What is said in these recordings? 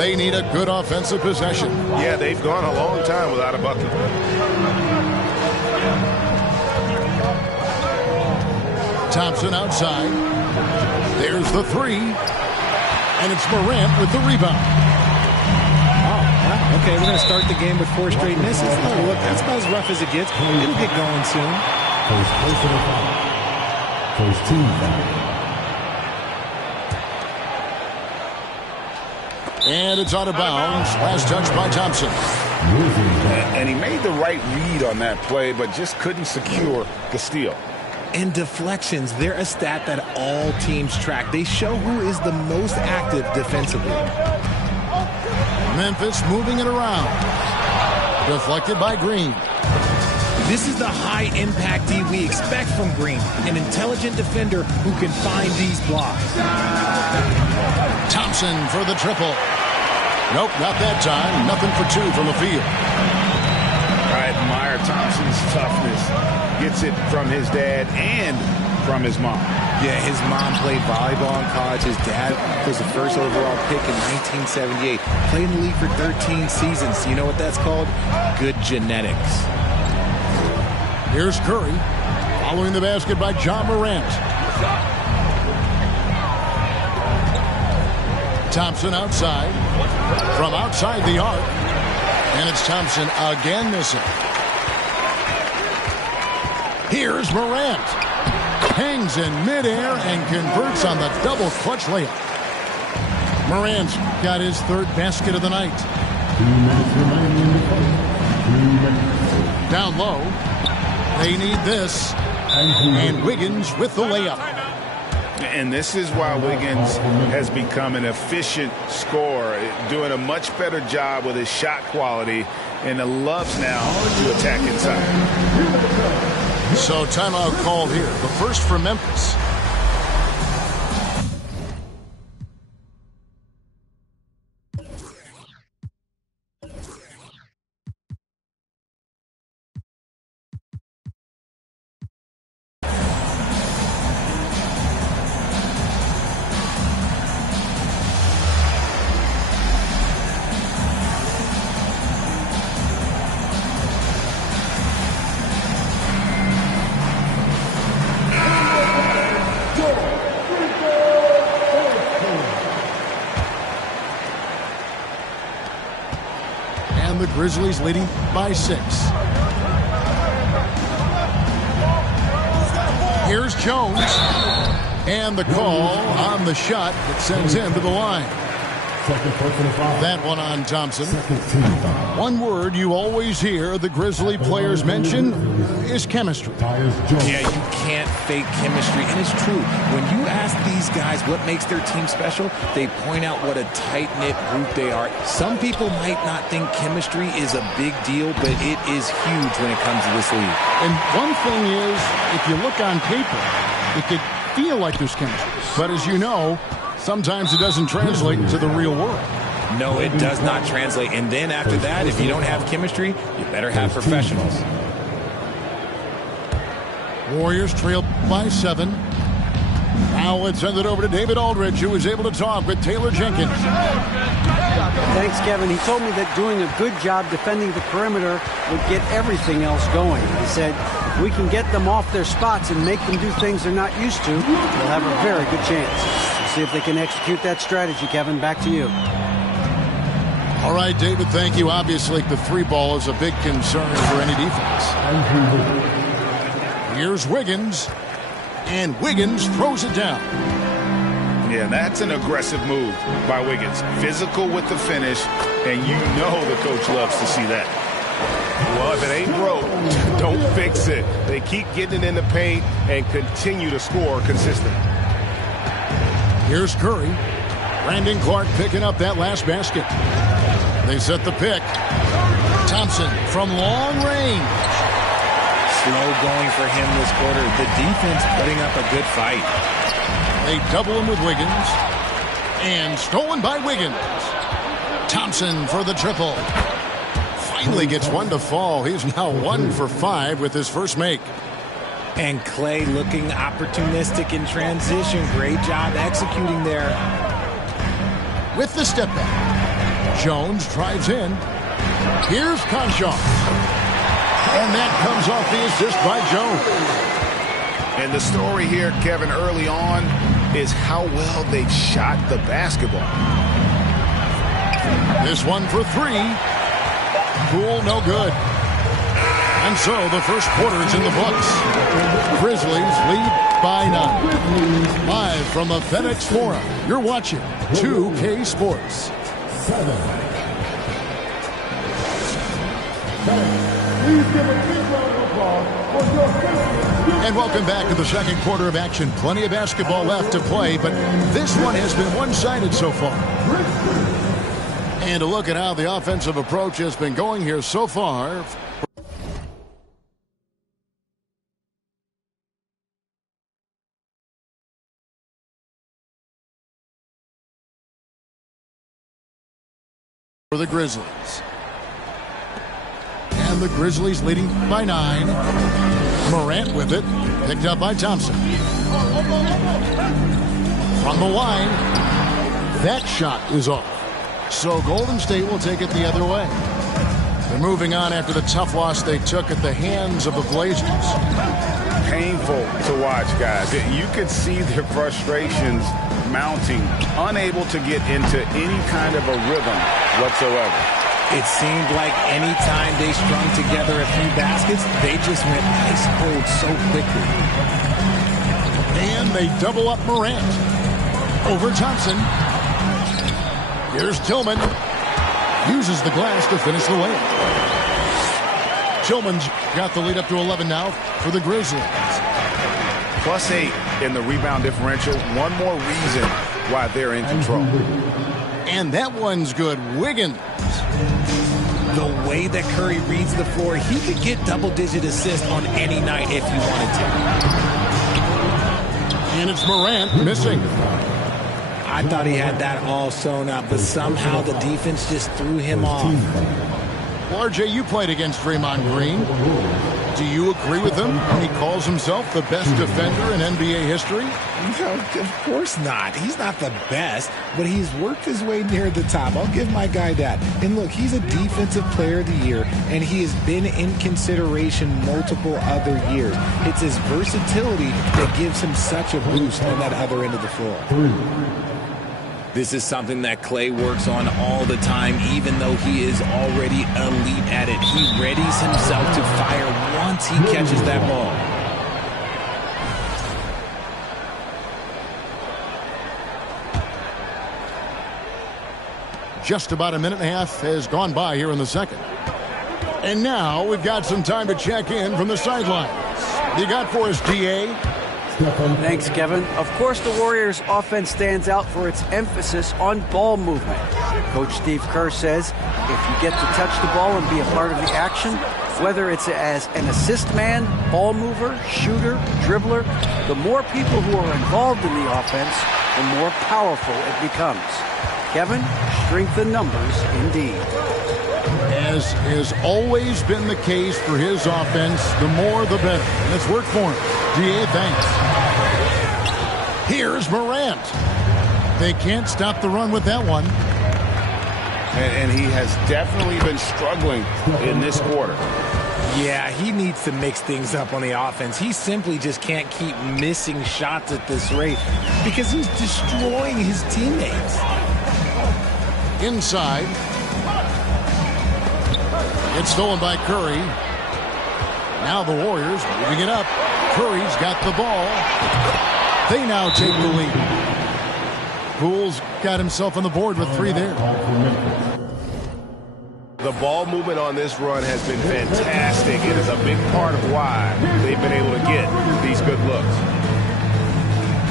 They need a good offensive possession. Yeah, they've gone a long time without a bucket. Thompson outside. There's the three. And it's Morant with the rebound. Oh, okay, we're going to start the game with 4 straight misses. Oh, look, that's about as rough as it gets. It'll get going soon. First team foul. And it's out of bounds. Last touch by Thompson. And he made the right read on that play, but just couldn't secure the steal. And deflections, they're a stat that all teams track. They show who is the most active defensively. Memphis moving it around. Deflected by Green. This is the high-impact D we expect from Green, an intelligent defender who can find these blocks. Thompson for the triple. Nope, not that time. Nothing for 2 from the field. I admire Thompson's toughness. Gets it from his dad and from his mom. Yeah, his mom played volleyball in college. His dad was the first overall pick in 1978. Played in the league for 13 seasons. You know what that's called? Good genetics. Here's Curry. Following the basket by Ja Morant. Thompson outside. From outside the arc. And it's Thompson again missing. Here's Morant. Hangs in midair and converts on the double clutch layup. Morant's got his 3rd basket of the night. 2 minutes remaining in the quarter. Down low. They need this. And Wiggins with the layup. And this is why Wiggins has become an efficient scorer, doing a much better job with his shot quality, and loves now to attack inside. So timeout called here. The first for Memphis. The Grizzlies leading by 6. Here's Jones. And the call on the shot that sends him to the line. That one on Thompson. One word you always hear the Grizzly players mention is chemistry. Yeah, you can't fake chemistry, and it's true. When you ask these guys what makes their team special, they point out what a tight-knit group they are. Some people might not think chemistry is a big deal, but it is huge when it comes to this league. And one thing is, if you look on paper, it could feel like there's chemistry. But as you know, sometimes it doesn't translate to the real world. No, it does not translate. And then after that, if you don't have chemistry, you better have professionals. Warriors trail by 7. Now let's send it over to David Aldridge, who was able to talk with Taylor Jenkins. Thanks, Kevin. He told me that doing a good job defending the perimeter would get everything else going. He said, if we can get them off their spots and make them do things they're not used to, we'll have a very good chance. We'll see if they can execute that strategy, Kevin. Back to you. All right, David, thank you. Obviously, the 3 ball is a big concern for any defense. Here's Wiggins. And Wiggins throws it down. Yeah, that's an aggressive move by Wiggins. Physical with the finish, and you know the coach loves to see that. Well, if it ain't broke, don't fix it. They keep getting it in the paint and continue to score consistently. Here's Curry. Brandon Clark picking up that last basket. They set the pick. Thompson from long range. Slow going for him this quarter. The defense putting up a good fight. They double him with Wiggins. And stolen by Wiggins. Thompson for the triple. Finally gets one to fall. He's now 1 for 5 with his first make. And Clay looking opportunistic in transition. Great job executing there. With the step back. Jones drives in. Here's Conchar. And that comes off the assist by Jones. And the story here, Kevin, early on is how well they shot the basketball. This one for three. Poole, no good. And so the first quarter is in the books. Grizzlies lead by 9. Live from the FedEx Forum, you're watching 2K Sports. And welcome back to the second quarter of action. Plenty of basketball left to play, but this one has been one-sided so far. And a look at how the offensive approach has been going here so far. For the Grizzlies. And the Grizzlies leading by 9. Morant with it. Picked up by Thompson. From the line. That shot is off. So Golden State will take it the other way. They're moving on after the tough loss they took at the hands of the Blazers. Painful to watch, guys. You could see their frustrations mounting, unable to get into any kind of a rhythm whatsoever. It seemed like any time they strung together a few baskets, they just went ice cold so quickly. And they double up Morant. Over Thompson. Here's Tillman. Uses the glass to finish the layup. Tillman's got the lead up to 11 now for the Grizzlies. +8 in the rebound differential. One more reason why they're in control. And that one's good. Wiggins. The way that Curry reads the floor, he could get double-digit assists on any night if he wanted to. And it's Morant missing. I thought he had that all sewn up, but somehow the defense just threw him off. Well, RJ, you played against Draymond Green. Do you agree with him when he calls himself the best defender in NBA history? No, of course not. He's not the best, but he's worked his way near the top. I'll give my guy that. And look, he's a defensive player of the year, and he has been in consideration multiple other years. It's his versatility that gives him such a boost on that other end of the floor. This is something that Klay works on all the time, even though he is already elite at it. He readies himself to fire once he catches that ball. Just about a minute and a half has gone by here in the second. And now we've got some time to check in from the sidelines. You got for us, DA? Thanks, Kevin. Of course, the Warriors' offense stands out for its emphasis on ball movement. Coach Steve Kerr says if you get to touch the ball and be a part of the action, whether it's as an assist man, ball mover, shooter, dribbler, the more people who are involved in the offense, the more powerful it becomes. Kevin, strength in numbers indeed. As has always been the case for his offense, the more the better. And it's worked for him. DA, thanks. Here's Morant. They can't stop the run with that one. And he has definitely been struggling in this quarter. Yeah, he needs to mix things up on the offense. He simply just can't keep missing shots at this rate because he's destroying his teammates. Inside. It's stolen by Curry. Now the Warriors moving it up. Curry's got the ball. They now take the lead. Poole's got himself on the board with 3 there. The ball movement on this run has been fantastic. It is a big part of why they've been able to get these good looks.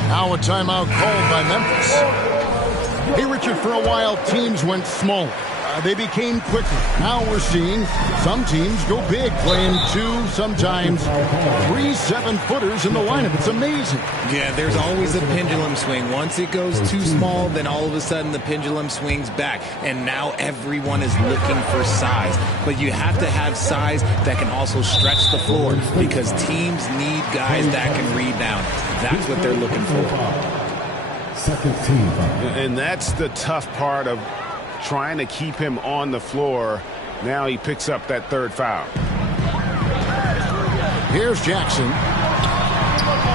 Now a timeout called by Memphis. Hey, Richard, for a while, teams went smaller. They became quicker. Now we're seeing some teams go big, playing 2, sometimes 3 7-footers in the lineup. It's amazing. Yeah, there's always a pendulum swing. Once it goes too small, then all of a sudden the pendulum swings back. And now everyone is looking for size. But you have to have size that can also stretch the floor because teams need guys that can rebound. That's what they're looking for. Second team. And that's the tough part of trying to keep him on the floor. Now he picks up that third foul. Here's Jackson.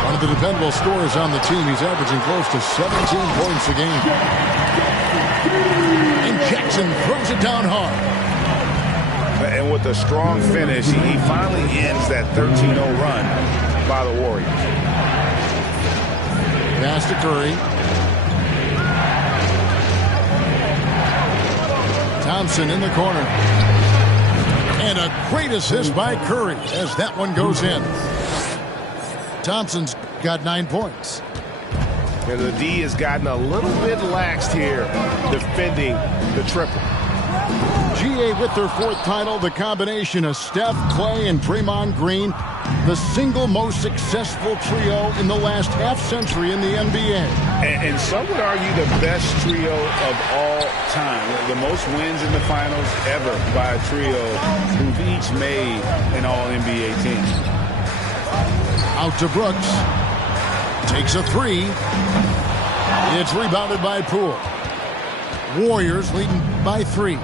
One of the dependable scorers on the team. He's averaging close to 17 points a game. And Jackson throws it down hard. And with a strong finish, he finally ends that 13-0 run by the Warriors. Pass to Curry. Thompson in the corner. And a great assist by Curry as that one goes in. Thompson's got 9 points. And the D has gotten a little bit laxed here defending the triple. GA with their 4th title, the combination of Steph, Clay, and Draymond Green, the single most successful trio in the last half-century in the NBA. And some would argue the best trio of all time. The most wins in the finals ever by a trio who've each made an All-NBA team. Out to Brooks. Takes a 3. It's rebounded by Poole. Warriors leading by 3.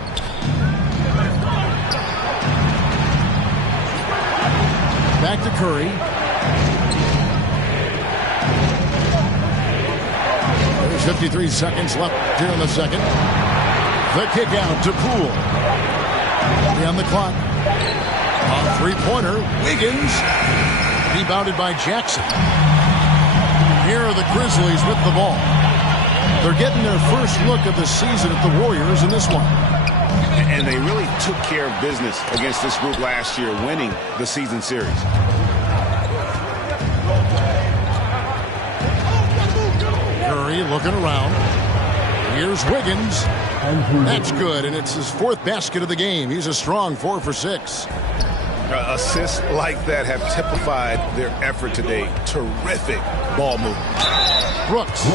Back to Curry. There's 53 seconds left here in the second. The kick out to Poole. On the clock. A three-pointer. Wiggins. Rebounded by Jackson. Here are the Grizzlies with the ball. They're getting their first look of the season at the Warriors in this one. And they really took care of business against this group last year, winning the season series. Curry looking around. Here's Wiggins. That's good, and it's his 4th basket of the game. He's a strong 4 for 6. Assists like that have typified their effort today. Terrific ball movement. Brooks.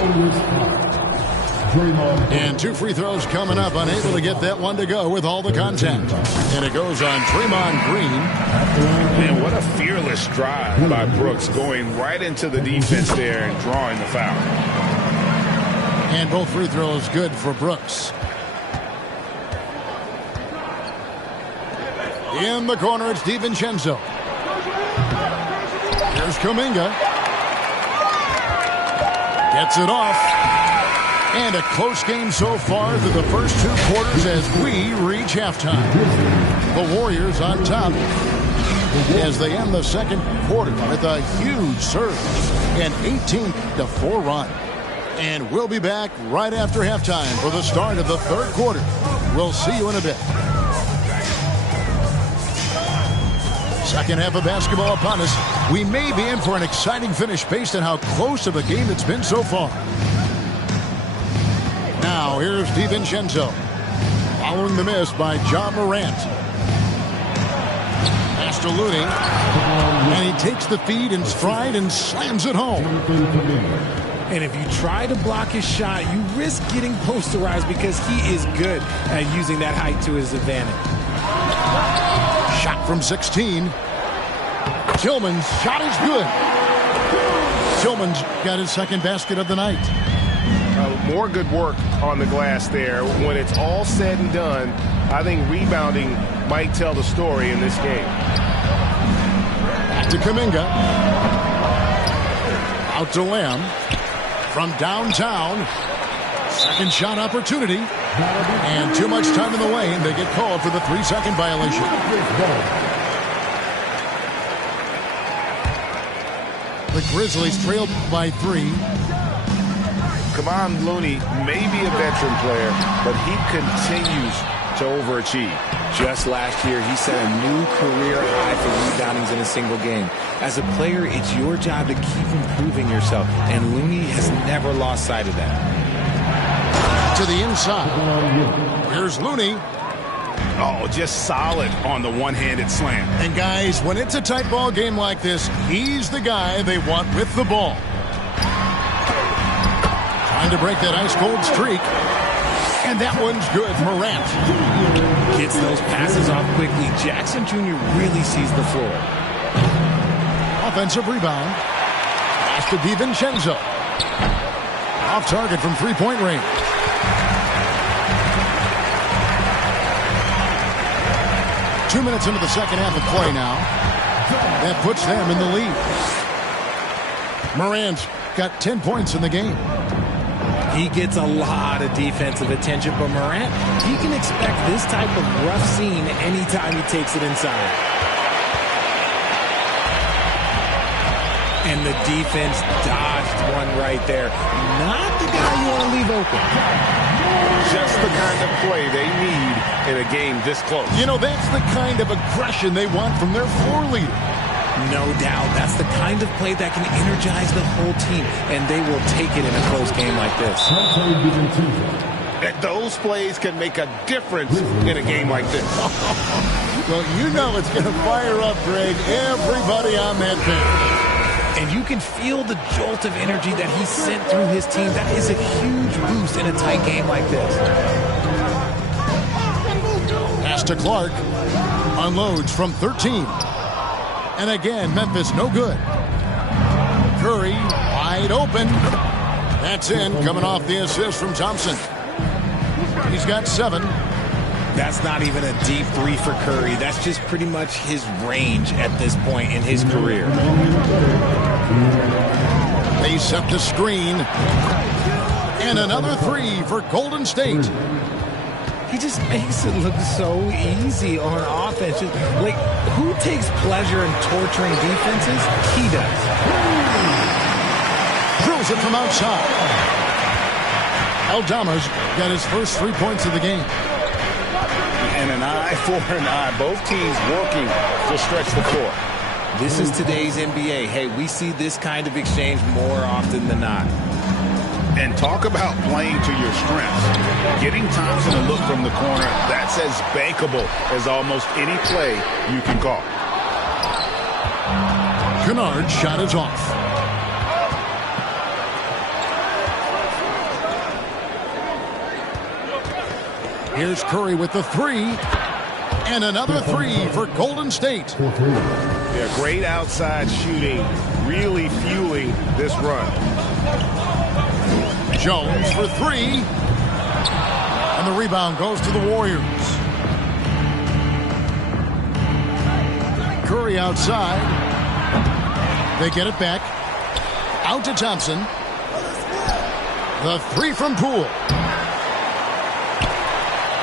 And 2 free throws coming up. Unable to get that one to go with all the contact. And it goes on Draymond Green. Man, what a fearless drive by Brooks, going right into the defense there and drawing the foul. And both free throws good for Brooks. In the corner, it's DiVincenzo. Here's Kuminga. Gets it off. And a close game so far through the first 2 quarters as we reach halftime. The Warriors on top as they end the second quarter with a huge surge, an 18-4 run. And we'll be back right after halftime for the start of the 3rd quarter. We'll see you in a bit. Second half of basketball upon us. We may be in for an exciting finish based on how close of a game it's been so far. Now here's DiVincenzo. Following the miss by John Morant. Pass to Looney. And he takes the feed in stride and slams it home. And if you try to block his shot, you risk getting posterized because he is good at using that height to his advantage. Shot from 16. Tillman's shot is good. Tillman's got his 2nd basket of the night. More good work on the glass there. When it's all said and done, I think rebounding might tell the story in this game. Back to Kuminga. Out to Lamb. From downtown. Second shot opportunity. And too much time in the lane. They get called for the 3-second violation. The Grizzlies trailed by 3. Kevon Looney may be a veteran player, but he continues to overachieve. Just last year, he set a new career high for reboundings in a single game. As a player, it's your job to keep improving yourself, and Looney has never lost sight of that. To the inside. Here's Looney. Oh, just solid on the one-handed slam. And guys, when it's a tight ball game like this, he's the guy they want with the ball. Trying to break that ice-cold streak. And that one's good. Morant gets those passes off quickly. Jackson Jr. really sees the floor. Offensive rebound. Pass to DiVincenzo. Off target from 3-point range. 2 minutes into the second half of play now. That puts them in the lead. Morant's got 10 points in the game. He gets a lot of defensive attention, but Morant, he can expect this type of rough scene anytime he takes it inside. And the defense dodged one right there. Not the guy you want to leave open. Just the kind of play they need in a game this close. You know, that's the kind of aggression they want from their floor leader. No doubt. That's the kind of play that can energize the whole team, and they will take it in a close game like this. Those plays can make a difference in a game like this. Well, you know it's going to fire up, Greg, everybody on that bench. And you can feel the jolt of energy that he sent through his team. That is a huge boost in a tight game like this. Pass to Clark. Unloads from 13. And again, Memphis no good. Curry wide open. That's in, coming off the assist from Thompson. He's got 7. That's not even a deep three for Curry. That's just pretty much his range at this point in his career. They set the screen. And another 3 for Golden State. He just makes it look so easy on offense. Like, who takes pleasure in torturing defenses? He does. Drills it from outside. Aldama's got his first 3 points of the game. And an eye for an eye. Both teams working to stretch the floor. This is today's NBA. Hey, we see this kind of exchange more often than not. And talk about playing to your strengths. Getting Thompson to look from the corner, that's as bankable as almost any play you can call. Kennard's shot is off. Here's Curry with the 3. And another 3 for Golden State. Yeah, great outside shooting, really fueling this run. Jones for 3. And the rebound goes to the Warriors. Curry outside. They get it back. Out to Thompson. The 3 from Poole.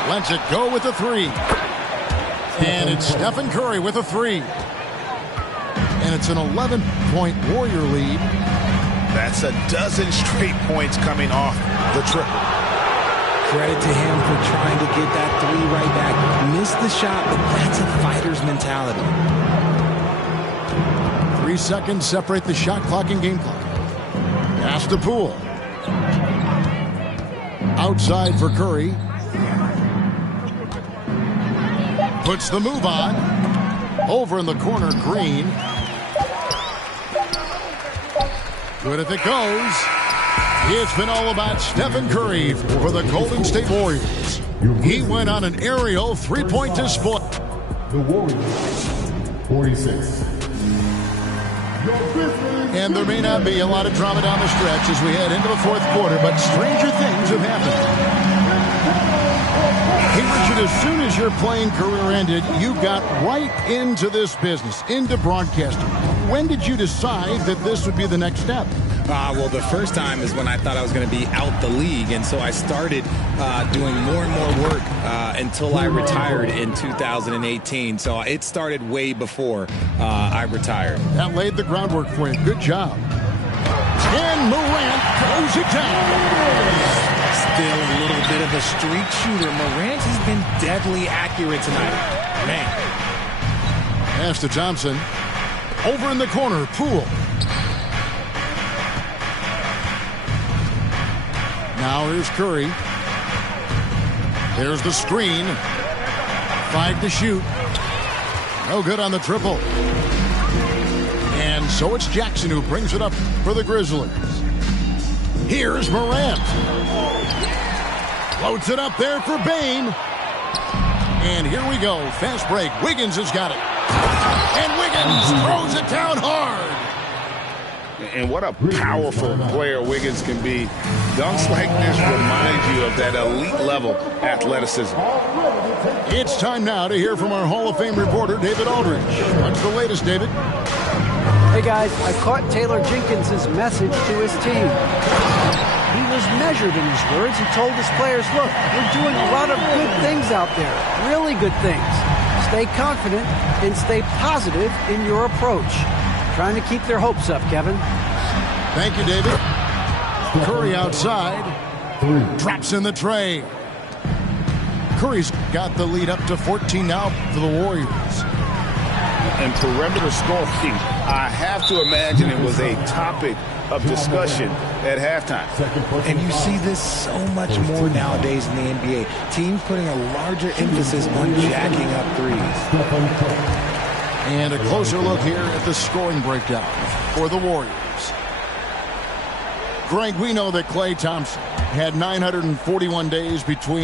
Lets it go with the 3. And it's Stephen Curry with a 3. And it's an 11-point Warrior lead. That's a dozen straight points coming off the triple. Credit to him for trying to get that 3 right back. Missed the shot, but that's a fighter's mentality. 3 seconds separate the shot clock and game clock. Pass to Poole. Outside for Curry. Puts the move on. Over in the corner, Green. Good if it goes. It's been all about Stephen Curry for the Golden State Warriors. He went on an aerial 3-point display. The Warriors, 46. And there may not be a lot of drama down the stretch as we head into the 4th quarter, but stranger things have happened. Hey, Richard, as soon as your playing career ended, you got right into this business, into broadcasting. When did you decide that this would be the next step? Well, the first time is when I thought I was going to be out the league, and so I started doing more and more work until I retired in 2018. So it started way before I retired. That laid the groundwork for you. Good job. And Morant throws it down. Still a little bit of a streak shooter. Morant has been deadly accurate tonight. Man. Pass to Thompson. Over in the corner, Poole. Now here's Curry. There's the screen. 5 to shoot. No good on the triple. And so it's Jackson who brings it up for the Grizzlies. Here's Morant. Floats it up there for Bane. And here we go. Fast break. Wiggins has got it. And Wiggins throws it down hard. And what a powerful player Wiggins can be. Dunks like this remind you of that elite level athleticism. It's time now to hear from our Hall of Fame reporter, David Aldridge. What's the latest, David? Hey guys, I caught Taylor Jenkins' message to his team. He was measured in his words. He told his players, look, we're doing a lot of good things out there, really good things. Stay confident and stay positive in your approach. Trying to keep their hopes up, Kevin. Thank you, David. Curry outside. Drops in the tray. Curry's got the lead up to 14 now for the Warriors. And perimeter scoring, I have to imagine it was a topic of discussion at halftime. And you see this so much more nowadays in the NBA. Teams putting a larger emphasis on jacking up threes. And a closer look here at the scoring breakdown for the Warriors. Greg, we know that Klay Thompson had 941 days between